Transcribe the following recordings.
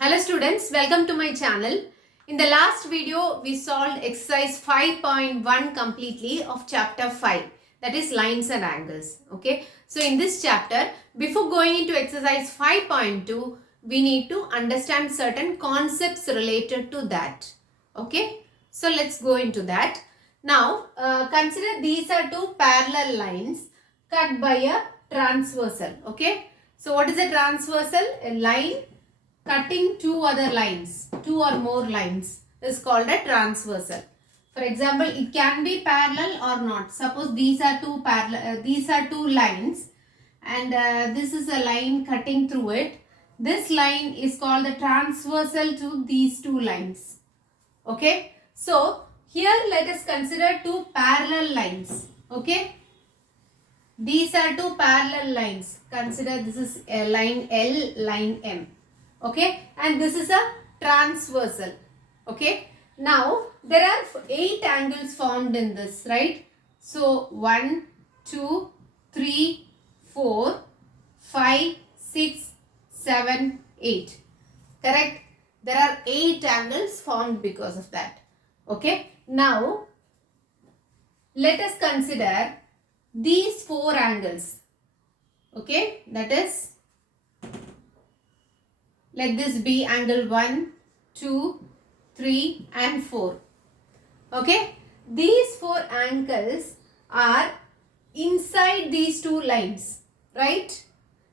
Hello students, welcome to my channel. In the last video, we solved exercise 5.1 completely of chapter 5, that is lines and angles. Okay, so in this chapter, before going into exercise 5.2, we need to understand certain concepts related to that. Okay, so let's go into that. Now, consider these are two parallel lines cut by a transversal. Okay, so what is a transversal? A line cutting two other lines, two or more lines is called a transversal. For example, it can be parallel or not. Suppose these are two parallel, these are two lines, and this is a line cutting through it. This line is called the transversal to these two lines. Okay. So here let us consider two parallel lines. Okay. These are two parallel lines. Consider this is a line L, line M. Okay, and this is a transversal. Okay, now there are 8 angles formed in this, right? So 1, 2, 3, 4, 5, 6, 7, 8. Correct? There are 8 angles formed because of that. Okay, now let us consider these 4 angles. Okay, that is, let this be angle 1, 2, 3 and 4. Okay. These 4 angles are inside these two lines. Right.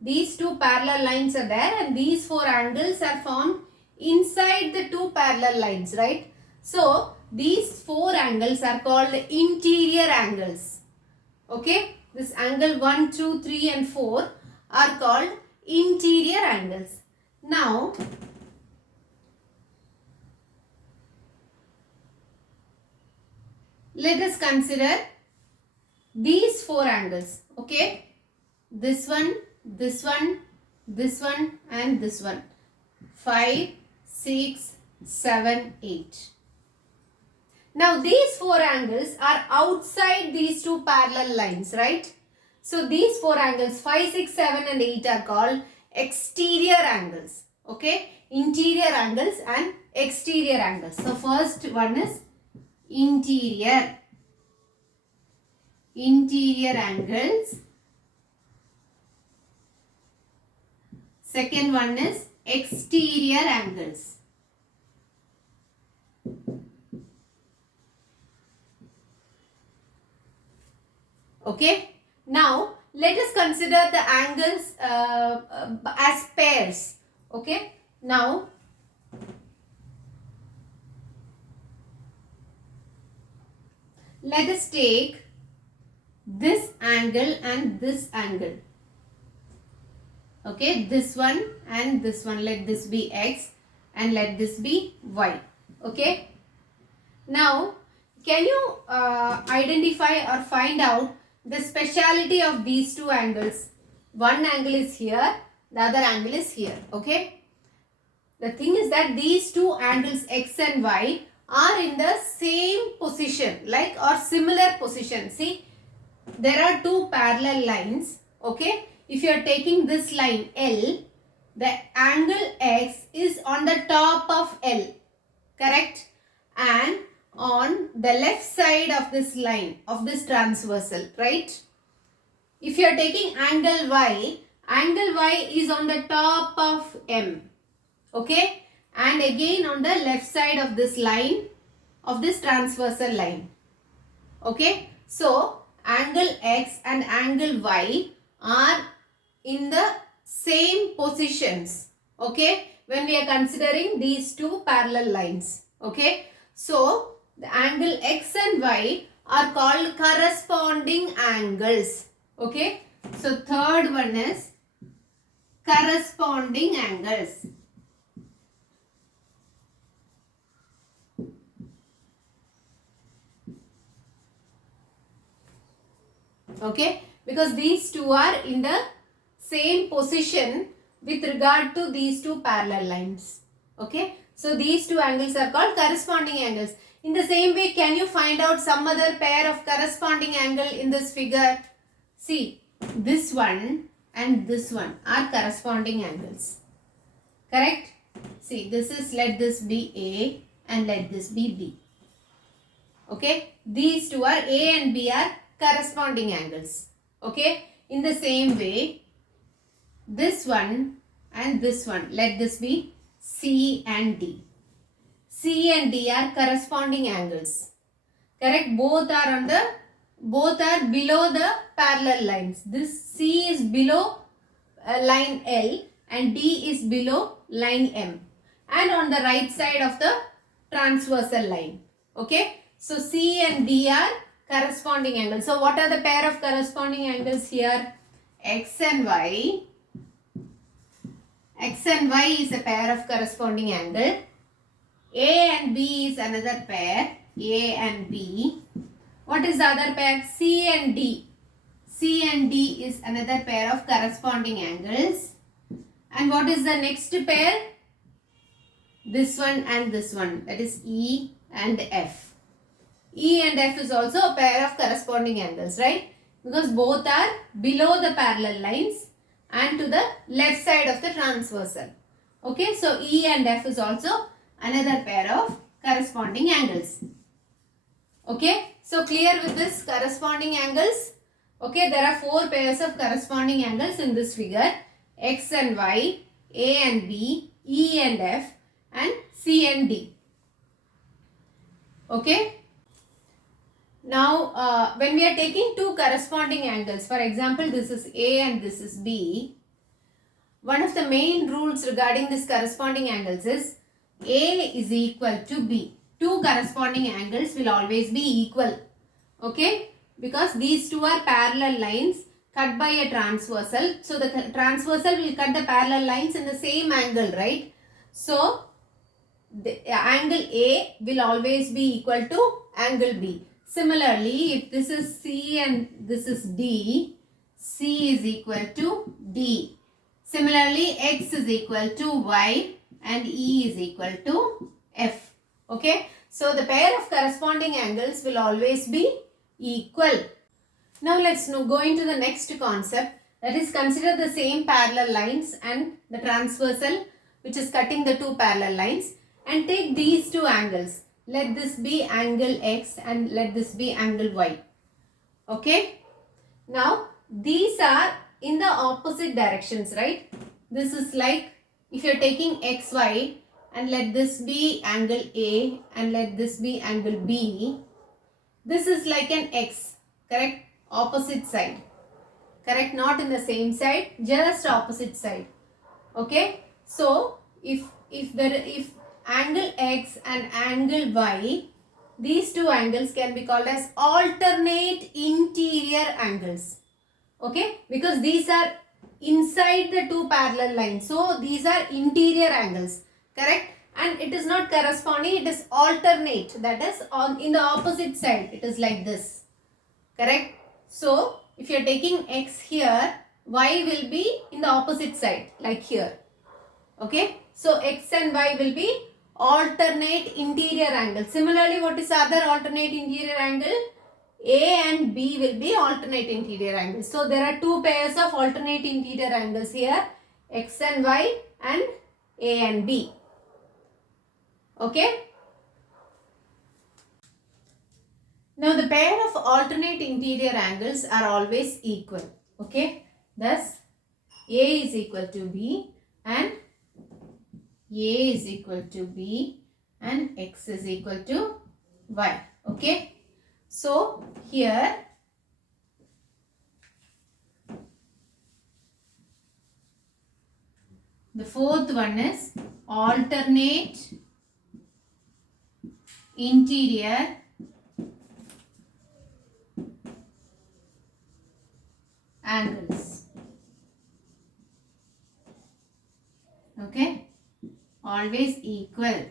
These two parallel lines are there and these 4 angles are formed inside the two parallel lines. Right. So, these 4 angles are called interior angles. Okay. This angle 1, 2, 3 and 4 are called interior angles. Now, let us consider these 4 angles. Okay, this one, this one, this one and this one. 5, 6, 7, 8. Now, these 4 angles are outside these two parallel lines, right? So, these 4 angles 5, 6, 7 and 8 are called exterior angles. Okay, interior angles and exterior angles. So first one is interior angles. Second one is exterior angles. Okay, now let us consider the angles as pairs. Okay, now let us take this angle and this angle. Okay, this one and this one. Let this be X and let this be Y. Okay, now can you identify or find out the speciality of these two angles? One angle is here, the other angle is here. Okay, the thing is that these two angles X and Y are in the same position, like or similar position. See, there are two parallel lines. Okay, if you are taking this line L, the angle X is on the top of L, correct? And on the left side of this line, of this transversal, right? If you are taking angle Y is on the top of M. Okay, and again on the left side of this line, of this transversal line. Okay, so angle X and angle Y are in the same positions. Okay, when we are considering these two parallel lines. Okay, so the angle X and Y are called corresponding angles. Okay, so third one is corresponding angles. Okay, because these two are in the same position with regard to these two parallel lines. Okay, so these two angles are called corresponding angles. In the same way, can you find out some other pair of corresponding angle in this figure? See, this one and this one are corresponding angles. Correct? See, this is, let this be A and let this be B. Okay, these two are A and B are corresponding angles. Okay, in the same way, this one and this one, let this be C and D. C and D are corresponding angles. Correct? Both are below the parallel lines. This C is below line L and D is below line M, and on the right side of the transversal line. Okay, so C and D are corresponding angles. So what are the pair of corresponding angles here? X and Y. X and Y is a pair of corresponding angle. A and B is another pair. A and B. What is the other pair? C and D. C and D is another pair of corresponding angles. And what is the next pair? This one and this one. That is E and F. E and F is also a pair of corresponding angles, right? Because both are below the parallel lines and to the left side of the transversal. Okay, so E and F is also another pair of corresponding angles. Okay, so clear with this corresponding angles? Okay, there are 4 pairs of corresponding angles in this figure. X and Y, A and B, E and F, and C and D. Okay. Now, when we are taking 2 corresponding angles, for example, this is A and this is B, one of the main rules regarding this corresponding angles is A is equal to B. 2 corresponding angles will always be equal. Okay, because these 2 are parallel lines cut by a transversal. So the transversal will cut the parallel lines in the same angle, right? So the angle A will always be equal to angle B. Similarly, if this is C and this is D, C is equal to D. Similarly, X is equal to Y and E is equal to F. Okay, so the pair of corresponding angles will always be equal. Now let's go into the next concept, that is, consider the same parallel lines and the transversal which is cutting the 2 parallel lines, and take these 2 angles. Let this be angle X and let this be angle Y. Okay, now these are in the opposite directions, right? This is like, if you are taking XY and let this be angle A and let this be angle B, this is like an X, correct? Opposite side, correct? Not in the same side, just opposite side. Okay, so if angle X and angle Y, these 2 angles can be called as alternate interior angles. Okay, because these are inside the 2 parallel lines, so these are interior angles, correct? And it is not corresponding, it is alternate, that is in the opposite side, it is like this, correct? So if you are taking X here, Y will be in the opposite side, like here. Okay, so X and Y will be alternate interior angle. Similarly, what is other alternate interior angle? A and B will be alternate interior angles. So there are 2 pairs of alternate interior angles here, X and Y and A and B. Okay. Now the pair of alternate interior angles are always equal. Okay. Thus A is equal to B and A is equal to B and X is equal to Y. Okay. So here the 4th one is alternate interior angles. Okay, always equal.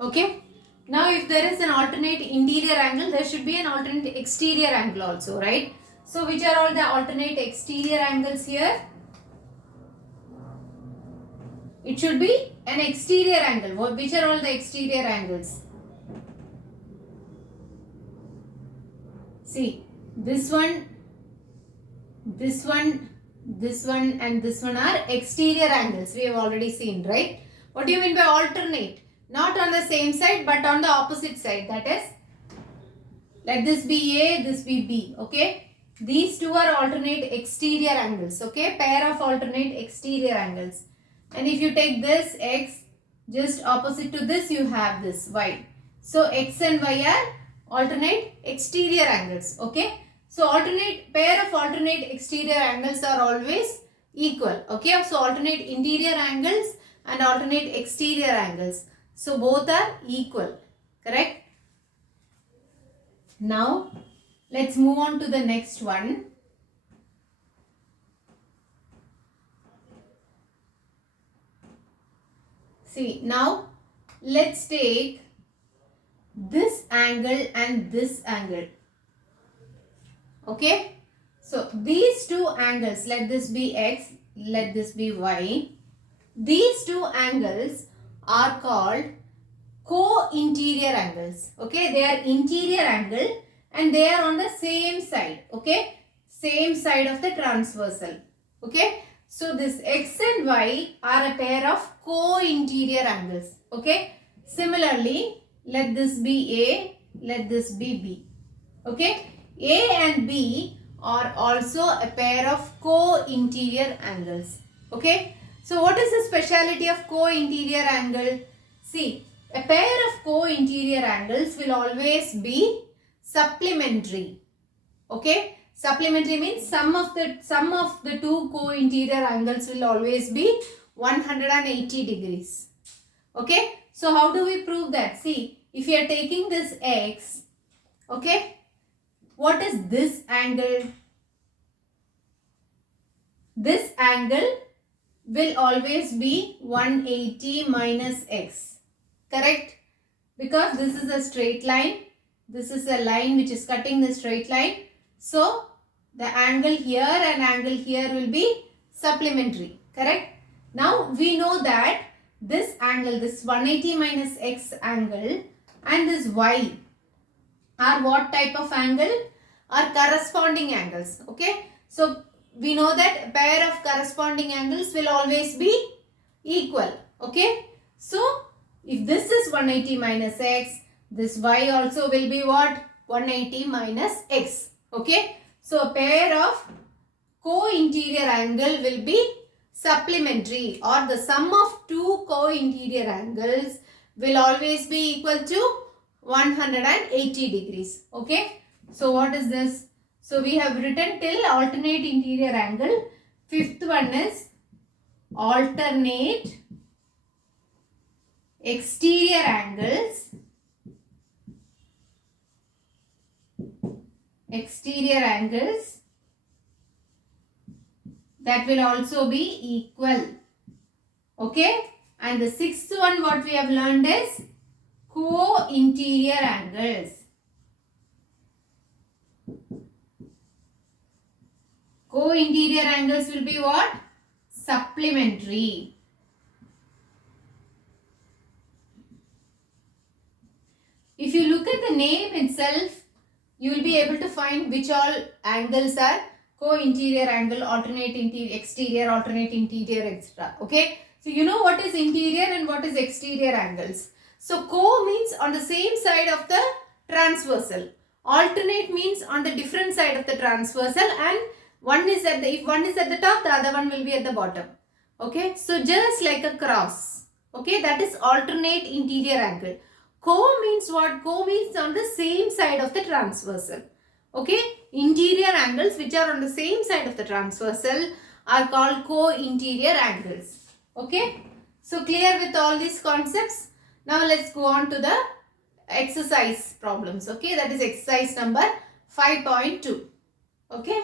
Okay, now if there is an alternate interior angle, there should be an alternate exterior angle also, right? So which are all the alternate exterior angles here? It should be an exterior angle. Which are all the exterior angles? See, this one this one and this one are exterior angles. We have already seen, right? What do you mean by alternate? Not on the same side but on the opposite side. That is, let this be A, this be B. Okay. These two are alternate exterior angles. Okay. Pair of alternate exterior angles. And if you take this X, just opposite to this you have this Y. So X and Y are alternate exterior angles. Okay. So pair of alternate exterior angles are always equal. Okay. So alternate interior angles and alternate exterior angles. So both are equal. Correct. Now let's move on to the next one. See, now let's take this angle and this angle. Okay. So these two angles, let this be X, let this be Y. These two angles are called co-interior angles. Okay. They are interior angle and they are on the same side. Okay. Same side of the transversal. Okay. So this X and Y are a pair of co-interior angles. Okay. Similarly, let this be A, let this be B. Okay. A and B are also a pair of co-interior angles. Okay. So what is the speciality of co-interior angle? See, a pair of co-interior angles will always be supplementary. Okay. Supplementary means sum of the two co-interior angles will always be 180 degrees. Okay. So how do we prove that? See, if you are taking this X, okay, what is this angle? This angle will always be 180 minus X. Correct? Because this is a straight line. This is a line which is cutting the straight line. So the angle here and angle here will be supplementary. Correct? Now we know that this angle, this 180 minus X angle and this Y are what type of angle? Are corresponding angles. Okay. So we know that a pair of corresponding angles will always be equal. Okay. So if this is 180 minus X, this Y also will be what? 180 minus X. Okay. So a pair of co-interior angle will be supplementary, or the sum of two co-interior angles will always be equal to 180 degrees. Okay. So what is this? So we have written till alternate interior angle. Fifth one is alternate exterior angles. Exterior angles that will also be equal. Okay. And the sixth one what we have learned is co-interior angles. Co-interior angles will be what? Supplementary. If you look at the name itself, you will be able to find which all angles are co-interior angle, alternate interior, exterior, alternate interior, etc. Okay. So you know what is interior and what is exterior angles. So co means on the same side of the transversal. Alternate means on the different side of the transversal, and if one is at the top, the other one will be at the bottom. Okay. So just like a cross. Okay. That is alternate interior angle. Co means what? Co means on the same side of the transversal. Okay. Interior angles which are on the same side of the transversal are called co-interior angles. Okay. So clear with all these concepts. Now let's go on to the exercise problems. Okay. That is exercise number 5.2. Okay.